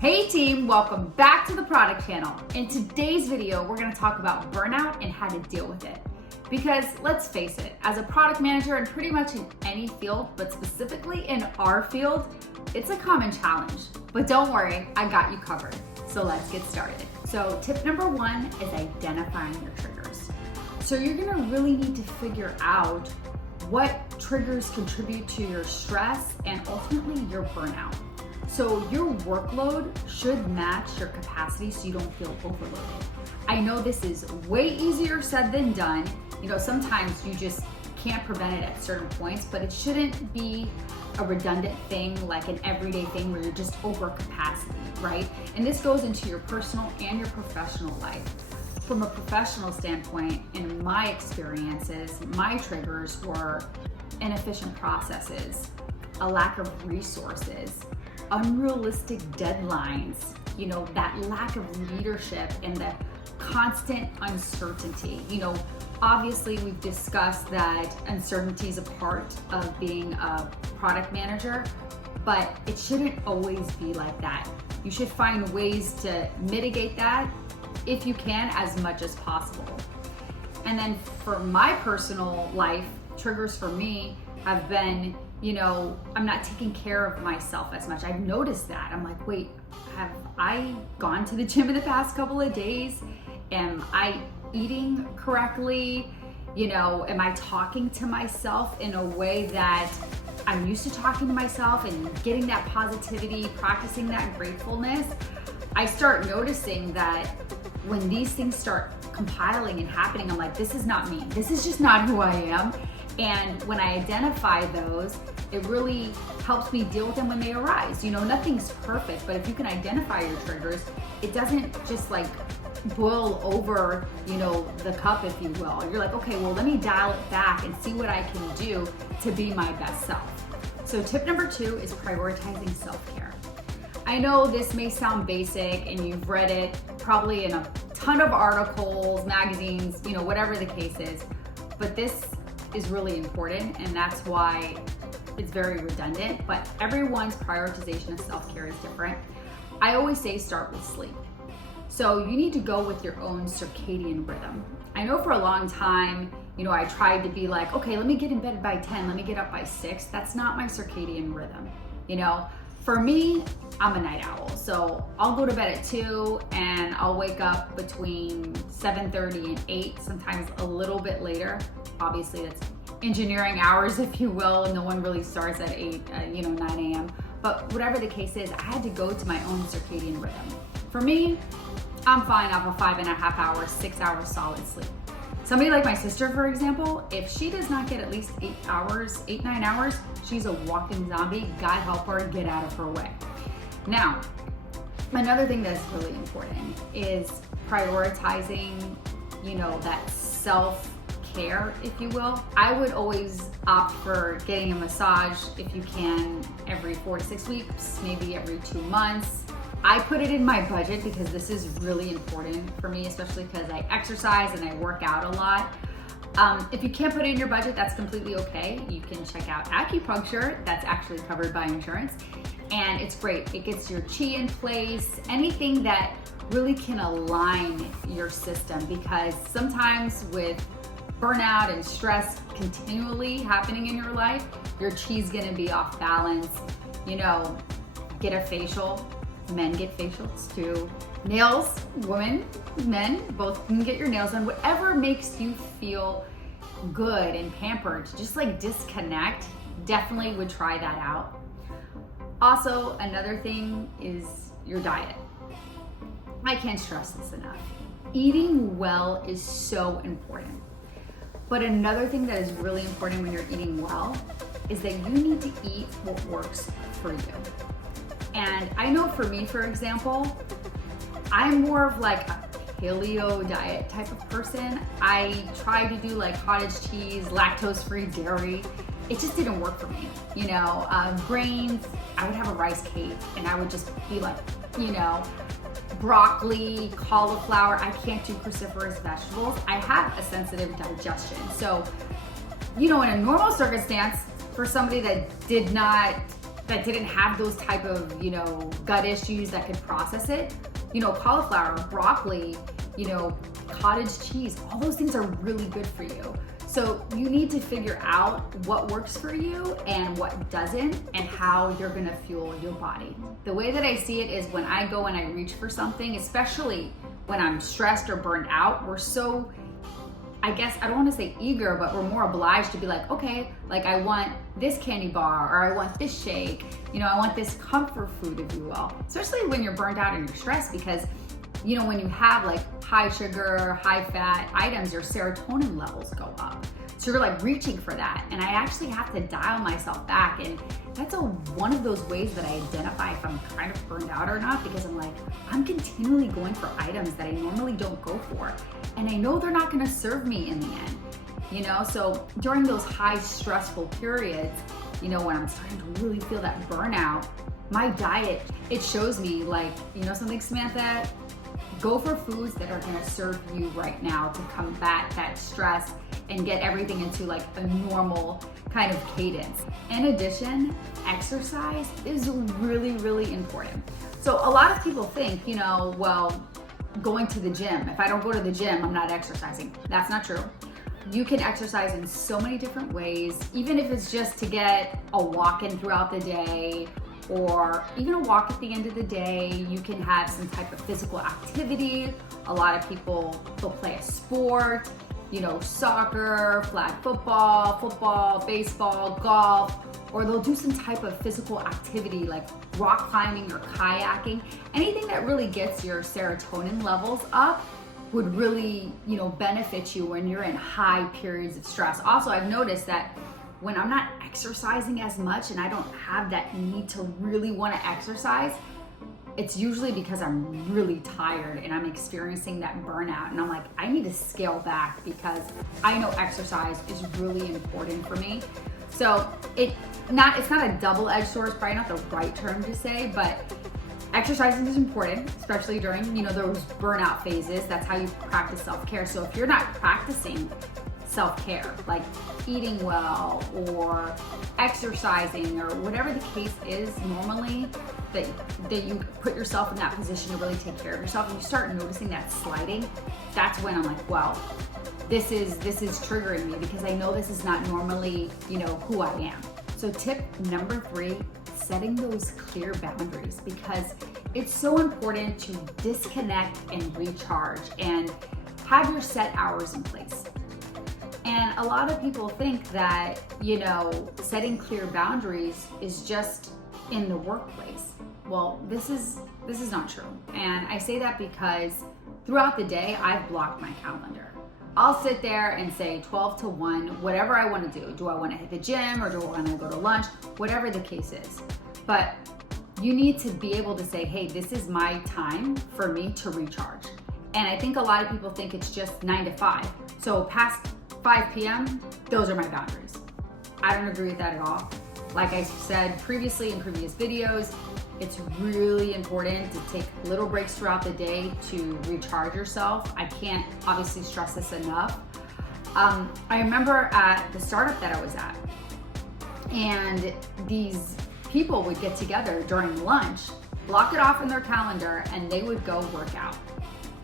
Hey team, welcome back to the product channel. In today's video, we're gonna talk about burnout and how to deal with it. Because let's face it, as a product manager and pretty much in any field, but specifically in our field, it's a common challenge. But don't worry, I got you covered. So let's get started. So tip number one is identifying your triggers. So you're gonna really need to figure out what triggers contribute to your stress and ultimately your burnout. So your workload should match your capacity so you don't feel overloaded. I know this is way easier said than done. You know, sometimes you just can't prevent it at certain points, but it shouldn't be a redundant thing, like an everyday thing where you're just over capacity, right? And this goes into your personal and your professional life. From a professional standpoint, in my experiences, my triggers were inefficient processes, a lack of resources, unrealistic deadlines, you know, that lack of leadership and the constant uncertainty. You know, obviously we've discussed that uncertainty is a part of being a product manager, but it shouldn't always be like that. You should find ways to mitigate that if you can, as much as possible. And then for my personal life, triggers for me have been, you know, I'm not taking care of myself as much. I've noticed that. I'm like, wait, have I gone to the gym in the past couple of days? Am I eating correctly? You know, am I talking to myself in a way that I'm used to talking to myself and getting that positivity, practicing that gratefulness? I start noticing that when these things start compiling and happening, I'm like, this is not me. This is just not who I am. And when I identify those, it really helps me deal with them when they arise. You know, nothing's perfect, but if you can identify your triggers, it doesn't just like boil over, you know, the cup, if you will. You're like, okay, well, let me dial it back and see what I can do to be my best self. So tip number two is prioritizing self-care. I know this may sound basic and you've read it probably in a ton of articles, magazines, you know, whatever the case is, but this is really important, and that's why it's very redundant, but everyone's prioritization of self-care is different. I always say start with sleep. So you need to go with your own circadian rhythm. I know for a long time, you know, I tried to be like, okay, let me get in bed by 10, let me get up by 6. That's not my circadian rhythm. You know, for me, I'm a night owl. So I'll go to bed at 2 and I'll wake up between 7:30 and 8, sometimes a little bit later. Obviously that's engineering hours, if you will. No one really starts at 8, 9 a.m. But whatever the case is, I had to go to my own circadian rhythm. For me, I'm fine off of 5.5 hours, 6 hours solid sleep. Somebody like my sister, for example, if she does not get at least 9 hours, she's a walking zombie. God help her get out of her way. Now, another thing that's really important is prioritizing, you know, that self-care, if you will. I would always opt for getting a massage if you can every 4 to 6 weeks, maybe every 2 months. I put it in my budget because this is really important for me, especially because I exercise and I work out a lot. If you can't put it in your budget, that's completely okay. You can check out acupuncture. That's actually covered by insurance. And it's great. It gets your chi in place, anything that really can align your system, because sometimes with burnout and stress continually happening in your life, your chi's gonna be off balance. You know, get a facial. Men get facials too. Nails, women, men, both can get your nails done. Whatever makes you feel good and pampered, just like disconnect, definitely would try that out. Also, another thing is your diet. I can't stress this enough. Eating well is so important. But another thing that is really important when you're eating well is that you need to eat what works for you. And I know for me, for example, I'm more of like a paleo diet type of person. I tried to do like cottage cheese, lactose-free dairy. It just didn't work for me. You know, grains, I would have a rice cake and I would just be like, you know, broccoli, cauliflower. I can't do cruciferous vegetables. I have a sensitive digestion. So, you know, in a normal circumstance, for somebody that did not that didn't have those type of, gut issues that could process it, cauliflower, broccoli, cottage cheese, all those things are really good for you. So you need to figure out what works for you and what doesn't, and how you're gonna fuel your body. The way that I see it is when I go and I reach for something, especially when I'm stressed or burned out, we're so, I guess, I don't wanna say eager, but we're more obliged to be like, okay, like I want this candy bar, or I want this shake, I want this comfort food, if you will. Especially when you're burned out and you're stressed, because when you have like high sugar, high fat items, your serotonin levels go up. So you're like reaching for that. And I actually have to dial myself back. And that's one of those ways that I identify if I'm kind of burned out or not, because I'm like, I'm continually going for items that I normally don't go for. And I know they're not gonna serve me in the end, So during those high stressful periods, when I'm starting to really feel that burnout, my diet, it shows me like, something, Samantha? Go for foods that are gonna serve you right now to combat that stress and get everything into like a normal kind of cadence. In addition, exercise is really, really important. So a lot of people think, well, going to the gym, if I don't go to the gym, I'm not exercising. That's not true. You can exercise in so many different ways, even if it's just to get a walk in throughout the day, or even a walk at the end of the day. You can have some type of physical activity. A lot of people will play a sport, soccer, flag football, baseball, golf, or they'll do some type of physical activity like rock climbing or kayaking. Anything that really gets your serotonin levels up would really, benefit you when you're in high periods of stress. Also, I've noticed that when I'm not exercising as much and I don't have that need to really want to exercise, it's usually because I'm really tired and I'm experiencing that burnout. And I'm like, I need to scale back because I know exercise is really important for me. So it's not a double-edged sword, it's probably not the right term to say, but exercising is important, especially during, those burnout phases. That's how you practice self-care. So if you're not practicing self-care, like eating well or exercising or whatever the case is normally, that you put yourself in that position to really take care of yourself, and you start noticing that sliding, that's when I'm like, wow, this is triggering me, because I know this is not normally, who I am. So tip number 3, setting those clear boundaries, because it's so important to disconnect and recharge and have your set hours in place. And a lot of people think that, setting clear boundaries is just in the workplace. Well, this is not true. And I say that because throughout the day, I've blocked my calendar. I'll sit there and say 12 to 1, whatever I want to do. Do I want to hit the gym, or do I want to go to lunch? Whatever the case is. But you need to be able to say, hey, this is my time for me to recharge. And I think a lot of people think it's just 9 to 5. So past 5 p.m., those are my boundaries. I don't agree with that at all. Like I said previously in previous videos, it's really important to take little breaks throughout the day to recharge yourself. I can't obviously stress this enough. I remember at the startup that I was at, and these people would get together during lunch, block it off in their calendar, and they would go work out.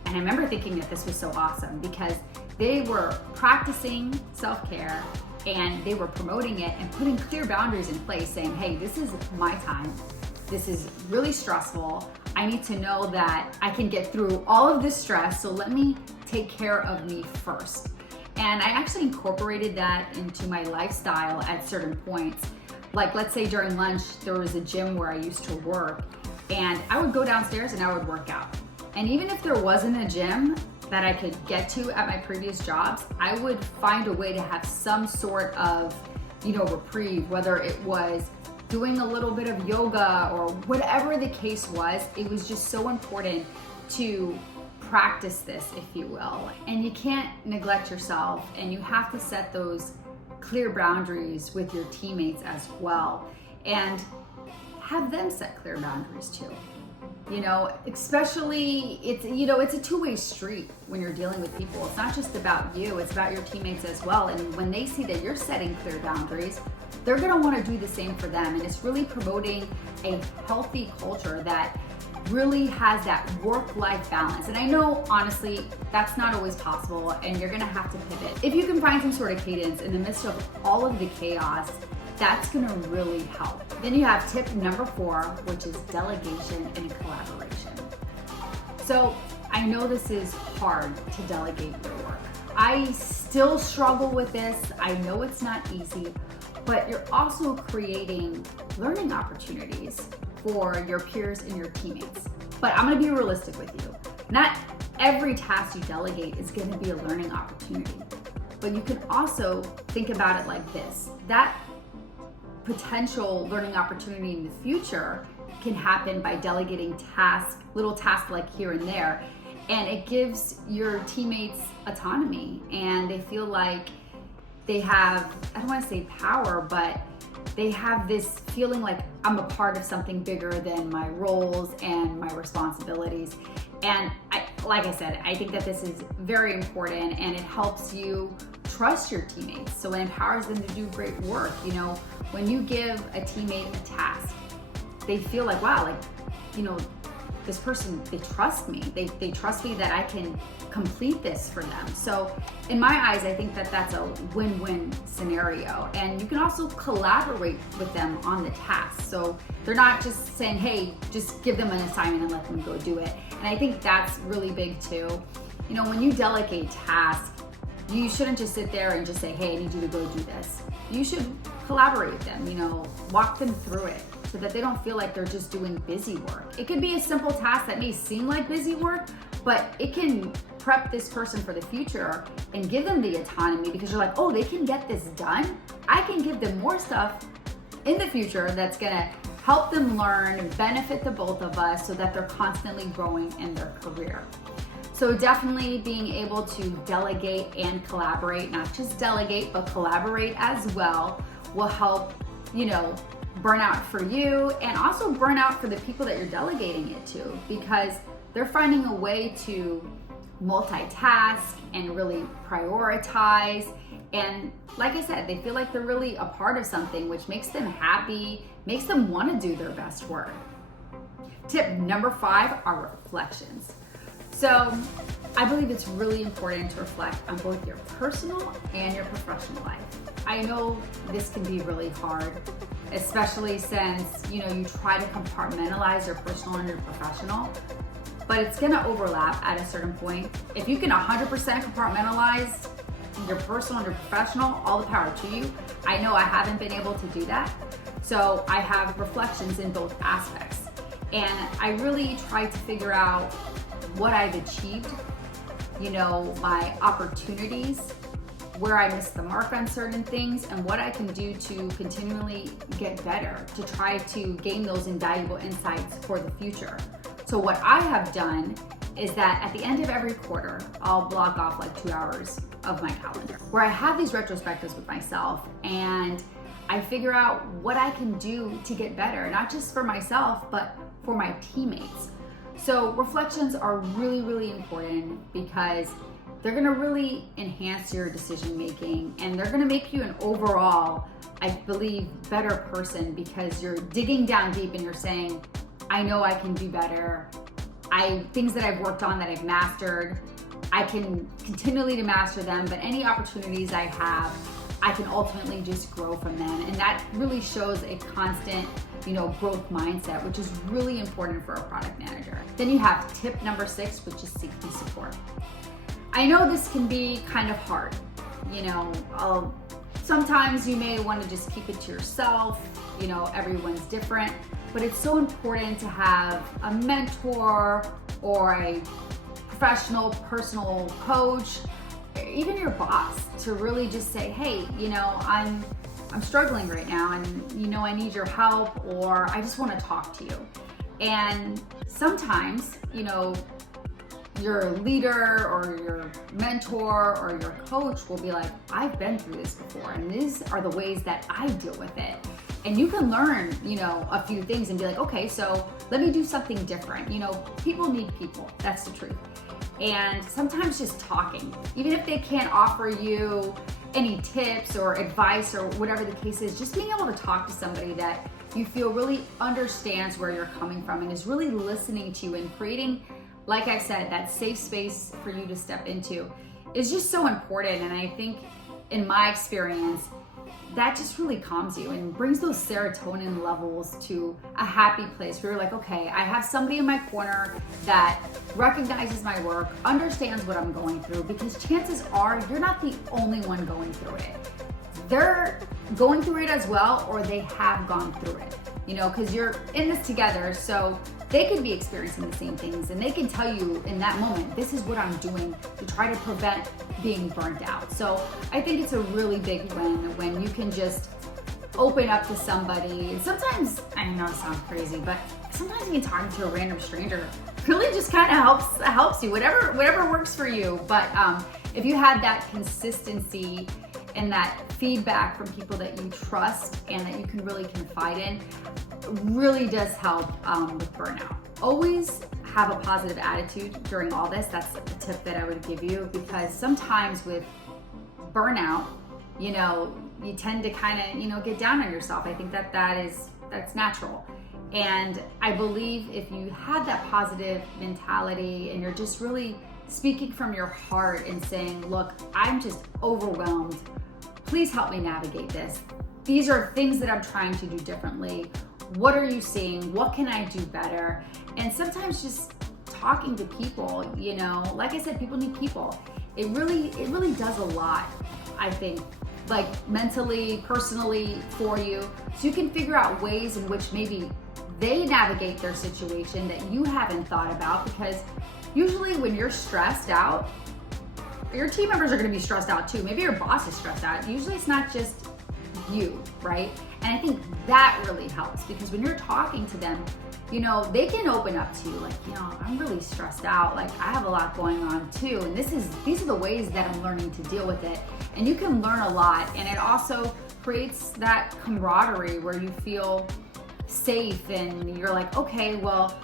And I remember thinking that this was so awesome, because they were practicing self-care and they were promoting it and putting clear boundaries in place, saying, hey, this is my time. This is really stressful. I need to know that I can get through all of this stress, so let me take care of me first. And I actually incorporated that into my lifestyle at certain points. Like, let's say during lunch, there was a gym where I used to work, and I would go downstairs and I would work out. And even if there wasn't a gym that I could get to at my previous jobs, I would find a way to have some sort of, reprieve, whether it was doing a little bit of yoga or whatever the case was. It was just so important to practice this, if you will. And you can't neglect yourself, and you have to set those clear boundaries with your teammates as well, and have them set clear boundaries too. Especially it's a two-way street when you're dealing with people. It's not just about you, it's about your teammates as well. And when they see that you're setting clear boundaries, they're gonna wanna do the same for them. And it's really promoting a healthy culture that really has that work-life balance. And I know, honestly, that's not always possible and you're gonna have to pivot. If you can find some sort of cadence in the midst of all of the chaos, that's gonna really help. Then you have tip number 4, which is delegation and collaboration. So I know this is hard to delegate your work. I still struggle with this. I know it's not easy, but you're also creating learning opportunities for your peers and your teammates. But I'm gonna be realistic with you. Not every task you delegate is gonna be a learning opportunity, but you can also think about it like this. That potential learning opportunity in the future can happen by delegating tasks, little tasks like here and there, and it gives your teammates autonomy and they feel like they have, I don't want to say power, but they have this feeling like I'm a part of something bigger than my roles and my responsibilities. And like I said, I think that this is very important and it helps you trust your teammates. So it empowers them to do great work. You know, when you give a teammate a task, they feel like, wow, like, you know, this person, they trust me. They trust me that I can complete this for them. So in my eyes, I think that that's a win-win scenario. And you can also collaborate with them on the task. So they're not just saying, hey, just give them an assignment and let them go do it. And I think that's really big too. You know, when you delegate tasks, you shouldn't just sit there and just say, hey, I need you to go do this. You should collaborate with them, you know, walk them through it, so that they don't feel like they're just doing busy work. It could be a simple task that may seem like busy work, but it can prep this person for the future and give them the autonomy because you're like, oh, they can get this done. I can give them more stuff in the future that's gonna help them learn and benefit the both of us so that they're constantly growing in their career. So definitely being able to delegate and collaborate, not just delegate, but collaborate as well, will help, you know, burnout for you and also burnout for the people that you're delegating it to, because they're finding a way to multitask and really prioritize. And like I said, they feel like they're really a part of something, which makes them happy, makes them want to do their best work. Tip number 5 are reflections. So I believe it's really important to reflect on both your personal and your professional life. I know this can be really hard, especially since, you know, you try to compartmentalize your personal and your professional, but it's gonna overlap at a certain point. If you can 100% compartmentalize your personal and your professional, all the power to you. I know I haven't been able to do that. So I have reflections in both aspects. And I really try to figure out what I've achieved, you know, my opportunities, where I missed the mark on certain things, and what I can do to continually get better, to try to gain those invaluable insights for the future. So what I have done is that at the end of every quarter, I'll block off like 2 hours of my calendar where I have these retrospectives with myself and I figure out what I can do to get better, not just for myself, but for my teammates. So reflections are really, really important because they're gonna really enhance your decision making and they're gonna make you an overall, I believe, better person because you're digging down deep and you're saying, I know I can do better. Things that I've worked on that I've mastered, I can continually to master them, but any opportunities I have, I can ultimately just grow from them. And that really shows a constant, you know, growth mindset, which is really important for a product manager. Then you have tip number 6, which is seeking support. I know this can be kind of hard. You know, sometimes you may want to just keep it to yourself. You know, everyone's different, but it's so important to have a mentor or a professional, personal coach, even your boss, to really just say, hey, you know, I'm struggling right now and, you know, I need your help, or I just want to talk to you. And sometimes, you know, your leader or your mentor or your coach will be like, I've been through this before and these are the ways that I deal with it. And you can learn, you know, a few things and be like, okay, so let me do something different. You know, people need people, that's the truth. And sometimes just talking, even if they can't offer you any tips or advice or whatever the case is, just being able to talk to somebody that you feel really understands where you're coming from and is really listening to you and creating, like I said, that safe space for you to step into is just so important. And I think in my experience, that just really calms you and brings those serotonin levels to a happy place where you're like, okay, I have somebody in my corner that recognizes my work, understands what I'm going through, because chances are you're not the only one going through it. They're going through it as well, or they have gone through it, you know, because you're in this together. So they could be experiencing the same things and they can tell you in that moment, this is what I'm doing to try to prevent being burnt out. So I think it's a really big win when you can just open up to somebody. And sometimes, I know it sounds crazy, but sometimes even talking to a random stranger really just kind of helps you, whatever works for you. But if you have that consistency and that feedback from people that you trust and that you can really confide in, really does help with burnout. Always have a positive attitude during all this. That's a tip that I would give you, because sometimes with burnout, you know, you tend to kind of, you know, get down on yourself. I think that's natural. And I believe if you have that positive mentality and you're just really speaking from your heart and saying, look, I'm just overwhelmed. Please help me navigate this. These are things that I'm trying to do differently. What are you seeing? What can I do better? And sometimes just talking to people, you know, like I said, people need people. It really does a lot, I think, like mentally, personally for you. So you can figure out ways in which maybe they navigate their situation that you haven't thought about, because usually when you're stressed out, your team members are gonna be stressed out too. Maybe your boss is stressed out. Usually it's not just you, right? And I think that really helps, because when you're talking to them, you know, they can open up to you like, you know, I'm really stressed out. Like I have a lot going on too. And these are the ways that I'm learning to deal with it. And you can learn a lot. And it also creates that camaraderie where you feel safe and you're like, okay, well,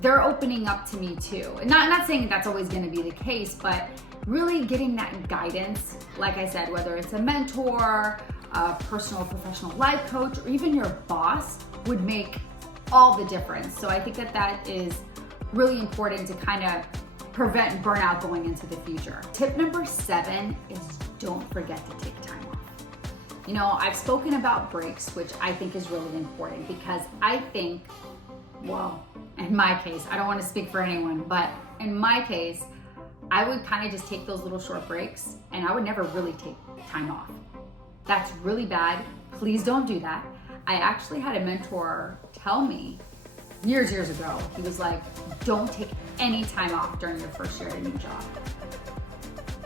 they're opening up to me too. And not saying that's always going to be the case, but really getting that guidance, like I said, whether it's a mentor, a personal professional life coach, or even your boss, would make all the difference. So I think that is really important to kind of prevent burnout going into the future. Tip number 7 is don't forget to take time off. You know, I've spoken about breaks, which I think is really important, because I think, well, in my case, I don't want to speak for anyone, but in my case, I would kind of just take those little short breaks and I would never really take time off. That's really bad. Please don't do that. I actually had a mentor tell me years ago, he was like, don't take any time off during your first year at a new job.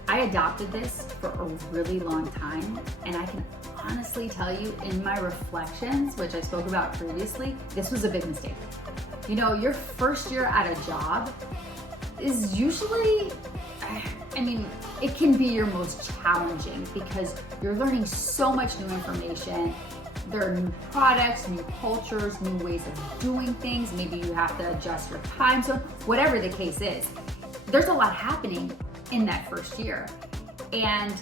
I adopted this for a really long time, and I can honestly tell you in my reflections, which I spoke about previously, this was a big mistake. You know, your first year at a job is usually, I mean, it can be your most challenging because you're learning so much new information. There are new products, new cultures, new ways of doing things. Maybe you have to adjust your time zone, whatever the case is. There's a lot happening in that first year. And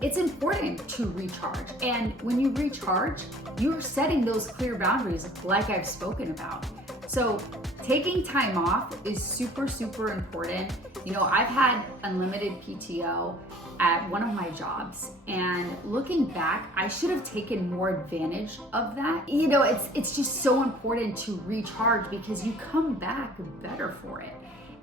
it's important to recharge. And when you recharge, you're setting those clear boundaries like I've spoken about. So taking time off is super, super important. You know, I've had unlimited PTO at one of my jobs, and looking back, I should have taken more advantage of that. You know, it's just so important to recharge because you come back better for it.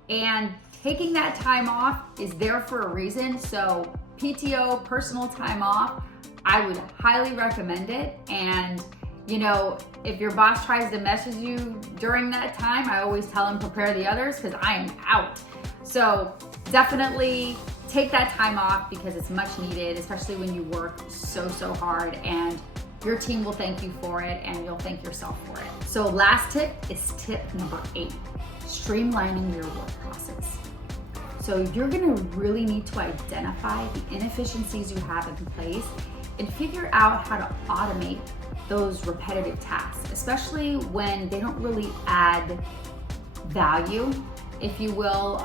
And taking that time off is there for a reason. So PTO, personal time off, I would highly recommend it. And you know, if your boss tries to message you during that time, I always tell them prepare the others because I am out. So definitely take that time off because it's much needed, especially when you work so hard, and your team will thank you for it and you'll thank yourself for it. So last tip is tip number 8, streamlining your work process. So you're gonna really need to identify the inefficiencies you have in place and figure out how to automate those repetitive tasks, especially when they don't really add value, if you will,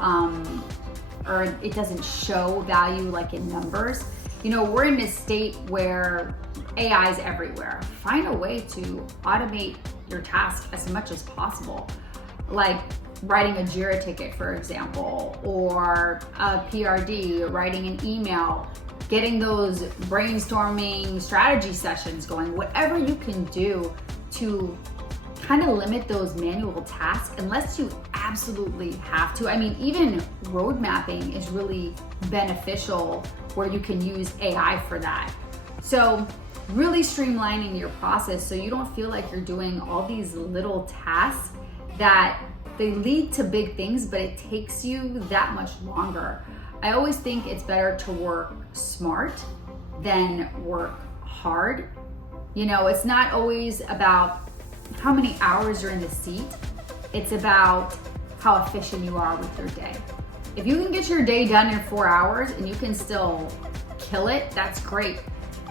or it doesn't show value like in numbers. we're in this state where AI is everywhere. Find a way to automate your task as much as possible, like writing a JIRA ticket, for example, or a PRD, writing an email, getting those brainstorming strategy sessions going, whatever you can do to kind of limit those manual tasks unless you absolutely have to. I mean, even road mapping is really beneficial where you can use AI for that. So really streamlining your process so you don't feel like you're doing all these little tasks that they lead to big things, but it takes you that much longer. I always think it's better to work smart than work hard. It's not always about how many hours you're in the seat. It's about how efficient you are with your day. If you can get your day done in 4 hours and you can still kill it, that's great.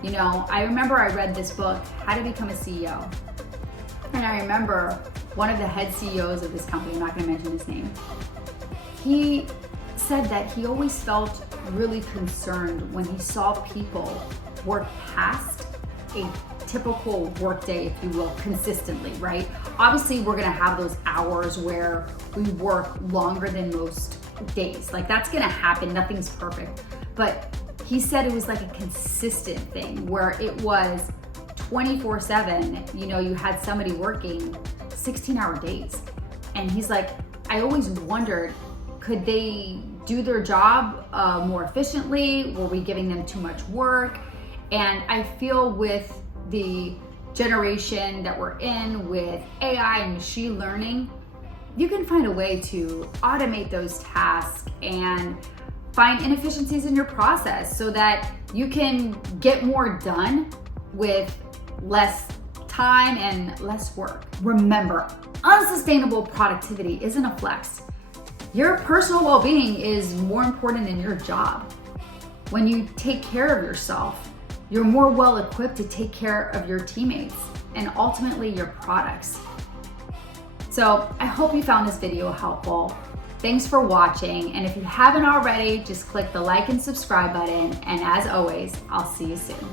I remember I read this book, How to Become a CEO. And I remember one of the head CEOs of this company, I'm not gonna mention his name, he said that he always felt really concerned when he saw people work past a typical workday, if you will, consistently, right? Obviously, we're gonna have those hours where we work longer than most days. Like, that's gonna happen, nothing's perfect. But he said it was like a consistent thing where it was 24/7, you had somebody working 16-hour days. And he's like, I always wondered, could they do their job more efficiently? Were we giving them too much work? And I feel with the generation that we're in with AI and machine learning, you can find a way to automate those tasks and find inefficiencies in your process so that you can get more done with less time and less work. Remember, unsustainable productivity isn't a flex. Your personal well-being is more important than your job. When you take care of yourself, you're more well-equipped to take care of your teammates and ultimately your products. So I hope you found this video helpful. Thanks for watching. And if you haven't already, just click the like and subscribe button. And as always, I'll see you soon.